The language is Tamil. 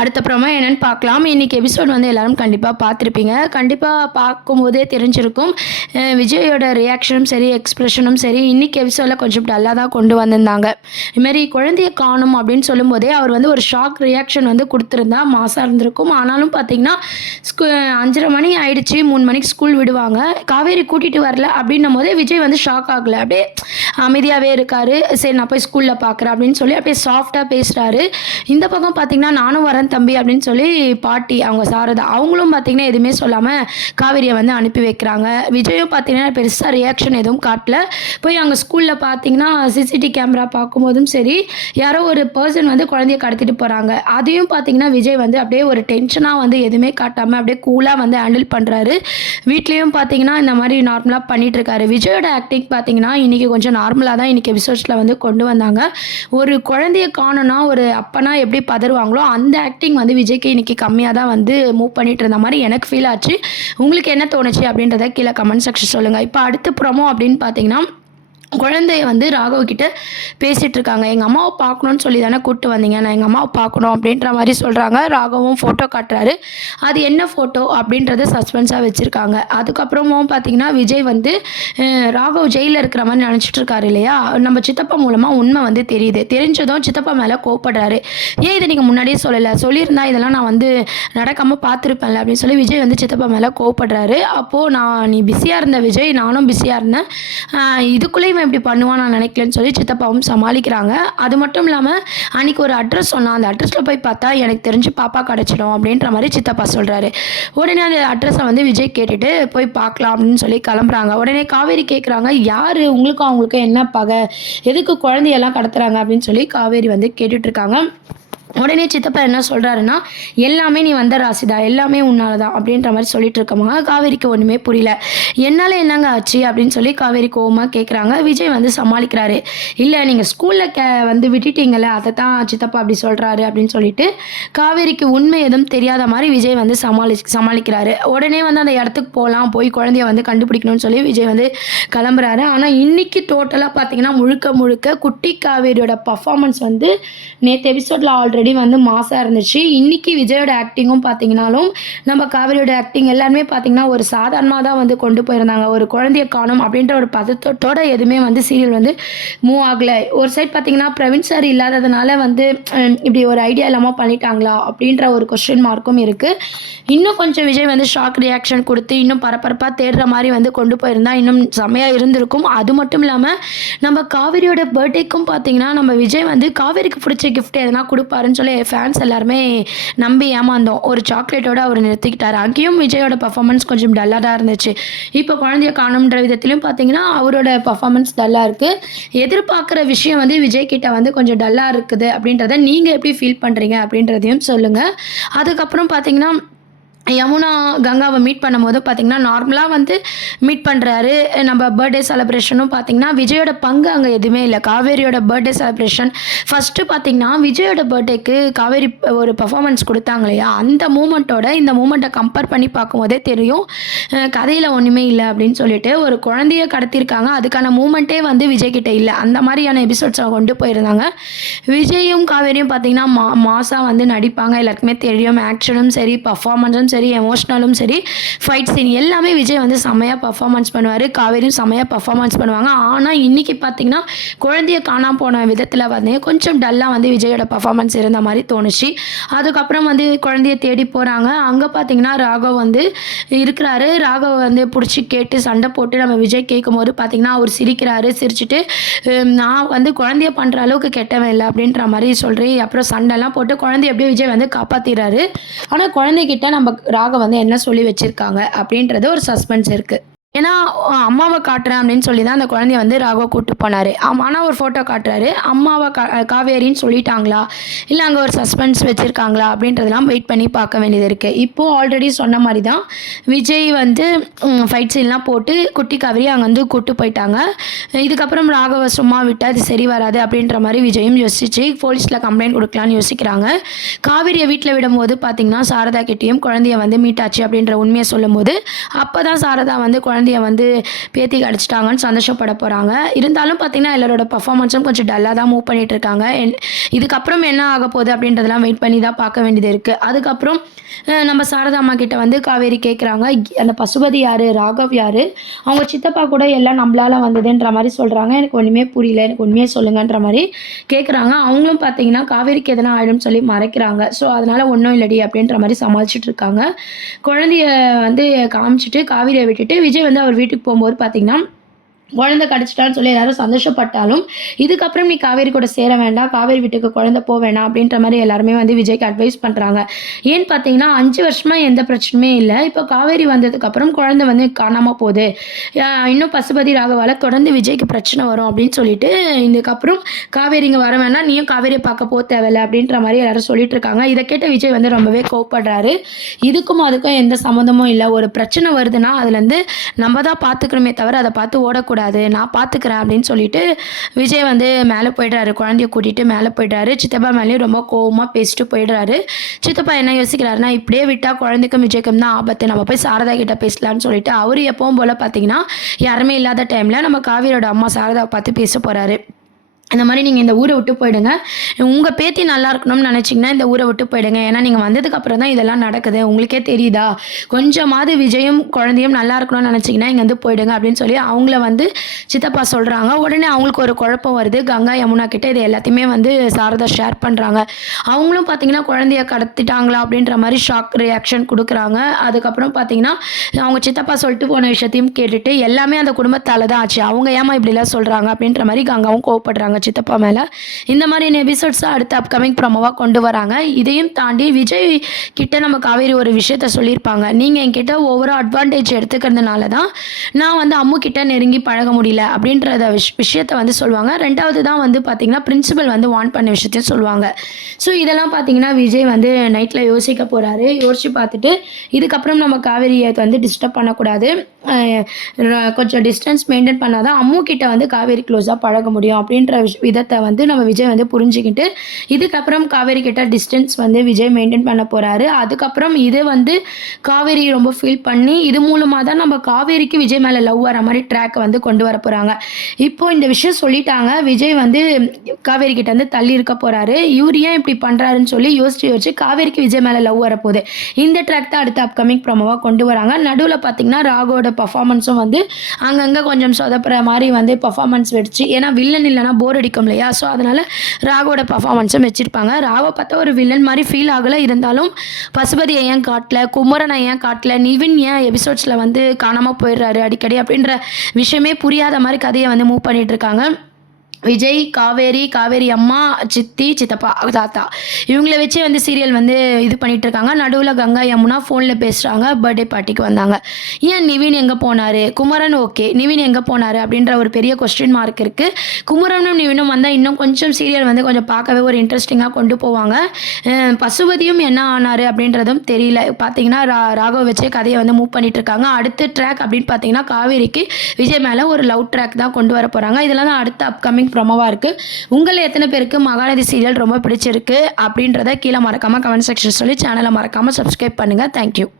அடுத்த ப்ரோமோ என்னன்னு பார்க்கலாம். இன்றைக்கி எபிசோட் வந்து எல்லோரும் கண்டிப்பாக பார்த்துருப்பீங்க. கண்டிப்பாக பார்க்கும்போதே தெரிஞ்சிருக்கும். விஜயோட ரியாக்ஷனும் சரி, எக்ஸ்ப்ரெஷனும் சரி, இன்றைக்கி எபிசோடில் கொஞ்சம் டல்லாக தான் கொண்டு வந்திருந்தாங்க. இதுமாரி குழந்தைய காணும் அப்படின்னு சொல்லும்போதே அவர் வந்து ஒரு ஷாக் ரியாக்ஷன் வந்து கொடுத்துருந்தா மாசாக இருந்திருக்கும். ஆனாலும் பார்த்தீங்கன்னா 5:30 மணி ஆயிடுச்சு, 3 மணிக்கு ஸ்கூல் விடுவாங்க. காவேரி கூட்டிகிட்டு வரல அப்படின்னும் போதே விஜய் வந்து ஷாக் ஆகலை, அப்படியே அமைதியாகவே இருக்கார். சரி நான் போய் ஸ்கூலில் பார்க்குறேன் அப்படின்னு சொல்லி அப்படியே சாஃப்டாக பேசுகிறாரு. இந்த பக்கம் பார்த்தீங்கன்னா நானும் வரேன் தம்பி அப்படின்னு சொல்லி பாட்டி அவங்க சாரதா அவங்களும் பார்த்தீங்கன்னா எதுவுமே சொல்லாமல் காவேரியை வந்து அனுப்பி வைக்கிறாங்க. விஜயும் பார்த்தீங்கன்னா பெருசாக ரியாக்ஷன் எதுவும் காட்டல. போய் அங்கே ஸ்கூலில் பார்த்தீங்கன்னா சிசிடிவி கேமரா பார்க்கும்போதும் சரி, யாரோ ஒரு பர்சன் வந்து குழந்தைய கடத்திட்டு போகிறாங்க. அதையும் பார்த்தீங்கன்னா விஜய் வந்து அப்படியே ஒரு டென்ஷனாக வந்து எதுவுமே காட்டாமல் அப்படியே கூலாக வந்து ஹேண்டில் பண்ணுறாரு. வீட்லேயும் பார்த்தீங்கன்னா இந்த மாதிரி நார்மலாக பண்ணிகிட்டு இருக்காரு. விஜயோட ஆக்டிங் பார்த்தீங்கன்னா இன்றைக்கி கொஞ்சம் நார்மலாக தான் இன்றைக்கி எபிசோட்ஸில் வந்து கொண்டு வந்தாங்க. ஒரு குழந்தைய காணும்னா ஒரு அப்பனா எப்படி பதறுவாங்களோ அந்த ஆக்டிங் வந்து விஜய்க்கு இன்றைக்கி கம்மியாக தான் வந்து மூவ் பண்ணிட்டு இருந்த மாதிரி எனக்கு ஃபீல் ஆச்சு. உங்களுக்கு என்ன தோணுச்சு அப்படின்றத கீழே கமெண்ட் செக்ஷன் சொல்லுங்கள். இப்போ அடுத்த ப்ரோமோ அப்படின்னு பார்த்தீங்கன்னா குழந்தைய வந்து ராகவ் கிட்ட பேசிகிட்டு இருக்காங்க. எங்கள் அம்மாவை பார்க்கணுன்னு சொல்லி தானே கூப்பிட்டு வந்தீங்க, நான் எங்கள் அம்மாவை பார்க்கணும் அப்படின்ற மாதிரி சொல்கிறாங்க. ராகவும் ஃபோட்டோ காட்டுறாரு. அது என்ன ஃபோட்டோ அப்படின்றத சஸ்பென்ஸாக வச்சுருக்காங்க. அதுக்கப்புறமும் பார்த்தீங்கன்னா விஜய் வந்து ராகவ் ஜெயிலில் இருக்கிற மாதிரி நினச்சிட்டு இருக்காரு இல்லையா. நம்ம சித்தப்பா மூலமாக உண்மை வந்து தெரியுது. தெரிஞ்சதும் சித்தப்பா மேலே கோவப்படுறாரு. ஏன் இதை நீங்கள் முன்னாடியே சொல்லலை, சொல்லியிருந்தா இதெல்லாம் நான் வந்து நடக்காமல் பார்த்துருப்பேன்ல அப்படின்னு சொல்லி விஜய் வந்து சித்தப்பா மேலே கோவப்படுறாரு. அப்போது நீ பிஸியாக இருந்த விஜய், நானும் பிஸியாக இருந்தேன், இதுக்குள்ளே இப்படி பண்ணுவான் நான் நினைக்கலன்னு சொல்லி சித்தப்பாவும் சமாளிக்கிறாங்க. அது மட்டும் இல்லாமல் அன்றைக்கி ஒரு அட்ரஸ் சொன்னான், அந்த அட்ரஸில் போய் பார்த்தா எனக்கு தெரிஞ்சு பாப்பா கிடச்சிடும் அப்படின்ற மாதிரி சித்தப்பா சொல்கிறாரு. உடனே அந்த அட்ரஸை வந்து விஜய் கேட்டுட்டு போய் பார்க்கலாம் அப்படின்னு சொல்லி கிளம்புறாங்க. உடனே காவேரி கேட்குறாங்க, யார் உங்களுக்கும் அவங்களுக்கும் என்ன பகை, எதுக்கு குழந்தையெல்லாம் கடத்துறாங்க அப்படின்னு சொல்லி காவேரி வந்து கேட்டுட்ருக்காங்க. உடனே சித்தப்பா என்ன சொல்கிறாருன்னா, எல்லாமே நீ வந்த ராசிதா, எல்லாமே உன்னால தான் அப்படின்ற மாதிரி சொல்லிட்டு இருக்கோமா. காவேரிக்கு ஒன்றுமே புரியல. என்னால் என்னங்க ஆச்சு அப்படின்னு சொல்லி காவேரி கோவமாக கேட்குறாங்க. விஜய் வந்து சமாளிக்கிறாரு. இல்லை நீங்கள் ஸ்கூலில் வந்து விட்டுட்டீங்கல்ல, அதை தான் சித்தப்பா அப்படி சொல்கிறாரு அப்படின்னு சொல்லிட்டு காவேரிக்கு உண்மை எதுவும் தெரியாத மாதிரி விஜய் வந்து சமாளிக்கிறாரு. உடனே வந்து அந்த இடத்துக்கு போகலாம், போய் குழந்தைய வந்து கண்டுபிடிக்கணும்னு சொல்லி விஜய் வந்து கிளம்புறாரு. ஆனால் இன்றைக்கி டோட்டலாக பார்த்தீங்கன்னா முழுக்க குட்டி காவேரியோட பர்ஃபார்மன்ஸ் வந்து நேற்று எபிசோடில் ஆல்ரெடி வந்து மாசாக இருந்துச்சு. இன்றைக்கி விஜயோட ஆக்டிங்கும் பார்த்தீங்கன்னாலும் நம்ம காவேரியோட ஆக்டிங் எல்லாருமே பார்த்தீங்கன்னா ஒரு சாதாரணமாக தான் வந்து கொண்டு போயிருந்தாங்க. ஒரு குழந்தைய காணும் அப்படின்ற ஒரு பதத்தோட எதுவுமே வந்து சீரியல் வந்து மூவ் ஆகலை. ஒரு சைட் பார்த்தீங்கன்னா பிரவீன் சார் இல்லாததுனால வந்து இப்படி ஒரு ஐடியா இல்லாமல் பண்ணிட்டாங்களா அப்படின்ற ஒரு கொஸ்டின் மார்க்கும் இருக்குது. இன்னும் கொஞ்சம் விஜய் வந்து ஷாக் ரியாக்ஷன் கொடுத்து இன்னும் பரபரப்பாக தேடுற மாதிரி வந்து கொண்டு போயிருந்தா இன்னும் செம்மையாக இருந்திருக்கும். அது மட்டும் இல்லாமல் நம்ம காவேரியோட பர்த்டேக்கும் பார்த்தீங்கன்னா நம்ம விஜய் வந்து காவேரிக்கு பிடிச்ச கிஃப்ட் எதனா கொடுப்பாருன்னு சொல்லி ஃபேன்ஸ் எல்லாருமே நம்பி ஏமாந்தோம். ஒரு சாக்லேட்டோட அவர் நிறுத்திக்கிட்டார். அங்கேயும் விஜயோட பர்ஃபார்மன்ஸ் கொஞ்சம் டல்லாக தான் இருந்துச்சு. இப்போ குழந்தைய காணும்ன்ற விதத்திலையும் பார்த்தீங்கன்னா அவரோட பர்ஃபார்மன்ஸ் டல்லாக இருக்குது. எதிர்பார்க்குற விஷயம் வந்து விஜய் கிட்ட வந்து கொஞ்சம் டல்லாக இருக்குது அப்படின்றத நீங்கள் எப்படி ஃபீல் பண்ணுறீங்க அப்படின்றதையும் சொல்லுங்கள். அதுக்கப்புறம் பார்த்தீங்கன்னா யமுனா கங்காவை மீட் பண்ணும்போது பார்த்திங்கன்னா நார்மலாக வந்து மீட் பண்ணுறாரு. நம்ம பர்த்டே செலிப்ரேஷனும் பார்த்திங்கன்னா விஜயோட பங்கு அங்கே எதுவுமே இல்லை. காவேரியோட பர்த்டே செலிப்ரேஷன் ஃபஸ்ட்டு பார்த்திங்கன்னா விஜயோட பர்த்டேக்கு காவேரி ஒரு பர்ஃபார்மன்ஸ் கொடுத்தாங்க இல்லையா, அந்த மூமெண்ட்டோட இந்த மூமெண்ட்டை கம்பேர் பண்ணி பார்க்கும்போதே தெரியும் கதையில் ஒன்றுமே இல்லை அப்படின்னு சொல்லிட்டு. ஒரு குழந்தைய கடத்தியிருக்காங்க, அதுக்கான மூமெண்ட்டே வந்து விஜய்கிட்ட இல்லை. அந்த மாதிரியான எபிசோட்ஸை கொண்டு போயிருந்தாங்க. விஜயும் காவேரியும் பார்த்திங்கன்னா மாசாக வந்து நடிப்பாங்க, எல்லாருக்குமே தெரியும். ஆக்ஷனும் சரி, பர்ஃபார்மன்ஸும் சரி, எமோஷ்னலும் சரி, ஃபைட் சீன் எல்லாமே விஜய் வந்து செம்மையாக பர்ஃபார்மன்ஸ் பண்ணுவார். காவேரியும் செம்மையாக பர்ஃபார்மன்ஸ் பண்ணுவாங்க. ஆனால் இன்றைக்கி பார்த்திங்கன்னா குழந்தைய காணாமல் போன விதத்தில் வந்து கொஞ்சம் டல்லாக வந்து விஜயோட பர்ஃபார்மன்ஸ் இருந்த மாதிரி தோணுச்சு. அதுக்கப்புறம் வந்து குழந்தைய தேடி போகிறாங்க. அங்கே பார்த்திங்கன்னா ராகவ் வந்து இருக்கிறாரு. ராகவ் வந்து பிடிச்சி கேட்டு சண்டை போட்டு நம்ம விஜய் கேட்கும்போது பார்த்திங்கன்னா அவர் சிரிக்கிறாரு. சிரிச்சுட்டு நான் வந்து குழந்தைய பண்ணுற அளவுக்கு கெட்டவன் இல்லை அப்படின்ற மாதிரி சொல்கிறேன். அப்புறம் சண்டைலாம் போட்டு குழந்தைய எப்படியும் விஜய் வந்து காப்பாற்றிடுறாரு. ஆனால் குழந்தைகிட்ட நம்ம ராகவ் வந்து என்ன சொல்லி வச்சுருக்காங்க அப்படின்றது ஒரு சஸ்பென்ஸ் இருக்குது. ஏன்னா அம்மாவை காட்டுறேன் அப்படின்னு சொல்லி தான் அந்த குழந்தைய வந்து ராகவ் கூப்பிட்டு போனார். ஆனால் ஒரு ஃபோட்டோ காட்டுறாரு. அம்மாவை காவேரின்னு சொல்லிட்டாங்களா, இல்லை அங்கே ஒரு சஸ்பென்ஸ் வச்சுருக்காங்களா அப்படின்றதெல்லாம் வெயிட் பண்ணி பார்க்க வேண்டியது இருக்குது. இப்போது ஆல்ரெடி சொன்ன மாதிரி தான் விஜய் வந்து ஃபைட் சீன்லாம் போட்டு குட்டி காவேரி அங்கே வந்து கூப்பிட்டு போயிட்டாங்க. இதுக்கப்புறம் ராகவை சும்மா விட்டால் அது சரி வராது அப்படின்ற மாதிரி விஜயும் யோசிச்சு போலீஸில் கம்ப்ளைண்ட் கொடுக்கலான்னு யோசிக்கிறாங்க. காவேரியை வீட்டில் விடும்போது பார்த்திங்கன்னா சாரதா கிட்டேயும் குழந்தைய வந்து மீட்டாச்சு அப்படின்ற உண்மையை சொல்லும்போது அப்போ தான் சாரதா வந்து குழந்தைய குழந்தைய வந்து பேத்திக்கு அடிச்சிட்டாங்கன்னு சந்தோஷப்பட போகிறாங்க. இருந்தாலும் பார்த்திங்கன்னா எல்லாரோட பர்ஃபார்மன்ஸும் கொஞ்சம் டல்லாக தான் மூவ் பண்ணிகிட்டு இருக்காங்க. இதுக்கப்புறம் என்ன ஆக போகுது அப்படின்றதெல்லாம் வெயிட் பண்ணி தான் பார்க்க வேண்டியது இருக்குது. அதுக்கப்புறம் நம்ம சாரதா அம்மா கிட்ட வந்து காவேரி கேட்குறாங்க, அந்த பசுபதி யார், ராகவ் யார், அவங்க சித்தப்பா கூட எல்லாம் நம்மளால் வந்ததுன்ற மாதிரி சொல்கிறாங்க. எனக்கு ஒன்றுமே புரியல, எனக்கு உண்மையே சொல்லுங்கன்ற மாதிரி கேட்குறாங்க. அவங்களும் பார்த்தீங்கன்னா காவேரிக்கு எதனா ஆயிடும்னு சொல்லி மறைக்கிறாங்க. ஸோ அதனால் ஒன்றும் இல்லடி அப்படின்ற மாதிரி சமாளிச்சுட்டு இருக்காங்க. குழந்தைய வந்து காமிச்சிட்டு காவேரியை விட்டுட்டு விஜய் வந்து அவர் வீட்டுக்கு போகும்போது பார்த்தீங்கன்னா குழந்தை கிடச்சிட்டான்னு சொல்லி எல்லாரும் சந்தோஷப்பட்டாலும், இதுக்கப்புறம் நீ காவேரி கூட சேர வேண்டாம், காவேரி வீட்டுக்கு குழந்தை போக வேணாம் அப்படின்ற மாதிரி எல்லாருமே வந்து விஜய்க்கு அட்வைஸ் பண்ணுறாங்க. ஏன்னு பார்த்தீங்கன்னா 5 வருஷமாக எந்த பிரச்சனையுமே இல்லை. இப்போ காவேரி வந்ததுக்கப்புறம் குழந்தை வந்து காணாமல் போகுது, இன்னும் பசுபதி ராகவால் தொடர்ந்து விஜய்க்கு பிரச்சனை வரும் அப்படின்னு சொல்லிட்டு இதுக்கப்புறம் காவேரி இங்கே வர வேணாம், நீயும் காவேரியை பார்க்க போக தேவையில்லை அப்படின்ற மாதிரி எல்லாரும் சொல்லிட்டு இருக்காங்க. இதை கேட்ட விஜய் வந்து ரொம்பவே கோவப்படுறாரு. இதுக்கும் அதுக்கும் எந்த சம்மந்தமும் இல்லை. ஒரு பிரச்சனை வருதுன்னா அதுலேருந்து நம்ம தான் பார்த்துக்கணுமே தவிர அதை பார்த்து ஓடக்கூடாது, நான் பார்த்துக்கிறேன் அப்படின்னு சொல்லிட்டு விஜய் வந்து மேலே போய்ட்றாரு. குழந்தைய கூட்டிகிட்டு மேலே போய்ட்றாரு. சித்தப்பா மேலேயும் ரொம்ப கோவமாக பேசிட்டு போய்ட்றாரு. சித்தப்பா என்ன யோசிக்கிறாருன்னா, இப்படியே விட்டால் குழந்தைக்கும் விஜய்க்கும் தான் ஆபத்து, நம்ம போய் சாரதா கிட்ட பேசலான்னு சொல்லிட்டு அவர் எப்பவும் போல் பார்த்தீங்கன்னா யாருமே இல்லாத டைமில் நம்ம காவிரியோட அம்மா சாரதாவை பார்த்து பேச போகிறாரு. இந்த மாதிரி நீங்கள் இந்த ஊரை விட்டு போயிடுங்க, உங்கள் பேத்தி நல்லா இருக்கணும்னு நினச்சிங்கன்னா இந்த ஊரை விட்டு போயிடுங்க, ஏன்னா நீங்கள் வந்ததுக்கப்புறம் தான் இதெல்லாம் நடக்குது, உங்களுக்கே தெரியுதா, கொஞ்சமாவது விஜயும் குழந்தையும் நல்லா இருக்கணும்னு நினச்சிங்கன்னா இங்கே வந்து போயிடுங்க அப்படின்னு சொல்லி அவங்கள வந்து சித்தப்பா சொல்கிறாங்க. உடனே அவங்களுக்கு ஒரு குழப்பம் வருது. கங்கா யமுனா கிட்ட இது எல்லாத்தையுமே வந்து சாரதா ஷேர் பண்ணுறாங்க. அவங்களும் பார்த்தீங்கன்னா குழந்தைய கடத்திட்டாங்களா அப்படின்ற மாதிரி ஷாக் ரியாக்ஷன் கொடுக்குறாங்க. அதுக்கப்புறம் பார்த்தீங்கன்னா அவங்க சித்தப்பா சொல்லிட்டு போன விஷயத்தையும் கேட்டுட்டு எல்லாமே அந்த குடும்பத்தால் தான் ஆச்சு, அவங்க ஏமா இப்படிலாம் சொல்கிறாங்க அப்படின்ற மாதிரி கங்காவும் கோவப்படுறாங்க சித்தப்பா மேலே. இந்த மாதிரியான எபிசோட்ஸ் அடுத்த அப்கமிங் ப்ரோமோவாக கொண்டு வராங்க. இதையும் தாண்டி விஜய் கிட்ட நம்ம காவேரி ஒரு விஷயத்த சொல்லியிருப்பாங்க, நீங்கள் என்கிட்ட ஒவ்வொரு அட்வான்டேஜ் எடுத்துக்கிறதுனால தான் நான் வந்து அம்மு கிட்ட நெருங்கி பழக முடியல அப்படின்றத விஷயத்த வந்து சொல்லுவாங்க. ரெண்டாவது தான் வந்து பார்த்திங்கன்னா பிரின்சிபல் வந்து வார்ன் பண்ண விஷயத்தையும் சொல்லுவாங்க. ஸோ இதெல்லாம் பார்த்திங்கன்னா விஜய் வந்து நைட்டில் யோசிக்க போகிறாரு. யோசித்து பார்த்துட்டு இதுக்கப்புறம் நம்ம காவேரியை வந்து டிஸ்டர்ப் பண்ணக்கூடாது, கொஞ்சம் டிஸ்டன்ஸ் மெயின்டைன் பண்ணால் தான் அம்மு கிட்ட வந்து காவேரி க்ளோஸாக பழக முடியும் அப்படின்ற விதத்தை வந்து நம்ம விஜய் வந்து புரிஞ்சுக்கிட்டு இதுக்கப்புறம் காவேரி கிட்ட டிஸ்டன்ஸ் வந்து விஜய் மெயின்டைன் பண்ண போகிறாரு. அதுக்கப்புறம் இது வந்து காவேரி ரொம்ப ஃபீல் பண்ணி இது மூலமாக தான் நம்ம காவேரிக்கு விஜய் மேலே லவ் வர மாதிரி ட்ராக்கை வந்து கொண்டு வர போகிறாங்க. இப்போது இந்த விஷயம் சொல்லிட்டாங்க, விஜய் வந்து காவேரி கிட்ட வந்து தள்ளி இருக்க போகிறாரு. இவர் ஏன் இப்படி பண்ணுறாருன்னு சொல்லி யோசிச்சு காவேரிக்கு விஜய் மேலே லவ் வரப்போகுது. இந்த ட்ராக் தான் அடுத்த அப்கமிங் ப்ரோமோவாக கொண்டு வராங்க. நடுவில் பார்த்தீங்கன்னா ராகவோட பர்ஃபார்மன்ஸும் வந்து அங்கங்கே கொஞ்சம் சொதப்புற மாதிரி வந்து பர்ஃபார்மன்ஸ் வச்சு, ஏன்னா வில்லன் இல்லைனா போர் அடிக்கும் இல்லையா, ஸோ அதனால் ராகவோட பர்ஃபார்மன்ஸும் வச்சுருப்பாங்க. ராகவை பார்த்தா ஒரு வில்லன் மாதிரி ஃபீல் ஆகலை. இருந்தாலும் பசுபதியை ஏன் காட்டல, குமரனை ஏன் காட்டல, நிவின் ஏன் எபிசோட்ஸில் வந்து காணாமல் போயிடுறாரு அடிக்கடி அப்படின்ற விஷயமே புரியாத மாதிரி கதையை வந்து மூவ் பண்ணிகிட்டு இருக்காங்க. விஜய், காவேரி அம்மா, சித்தி, சித்தப்பா, தாத்தா இவங்கள வச்சே வந்து சீரியல் வந்து இது பண்ணிகிட்டு இருக்காங்க. நடுவில் கங்கா யமுனா ஃபோனில் பேசுகிறாங்க. பர்த்டே பார்ட்டிக்கு வந்தாங்க. ஏன் நிவின் எங்கே போனார், குமரன் ஓகே, நிவின் எங்கே போனார் அப்படின்ற ஒரு பெரிய கொஸ்டின் மார்க் இருக்குது. குமரனும் நிவினும் வந்தால் இன்னும் கொஞ்சம் சீரியல் வந்து கொஞ்சம் பார்க்கவே ஒரு இன்ட்ரெஸ்டிங்காக கொண்டு போவாங்க. பசுபதியும் என்ன ஆனார் அப்படின்றதும் தெரியல. பார்த்தீங்கன்னா ராகவ வச்சே கதையை வந்து மூவ் பண்ணிகிட்டு இருக்காங்க. அடுத்த ட்ராக் அப்படின்னு பார்த்தீங்கன்னா காவேரிக்கு விஜய் மேலே ஒரு லவ் ட்ராக் தான் கொண்டு வர போகிறாங்க. இதெல்லாம் தான் அடுத்த அப்கமிங் ப்ரோமோவாக இருக்குது. உங்களில் எத்தனை பேருக்கு மகாநதி சீரியல் ரொம்ப பிடிச்சிருக்கு அப்படின்றத கீழே மறக்காமல் கமெண்ட் செக்ஷன் சொல்லி சேனலை மறக்காமல் சப்ஸ்கிரைப் பண்ணுங்கள். தேங்க்யூ.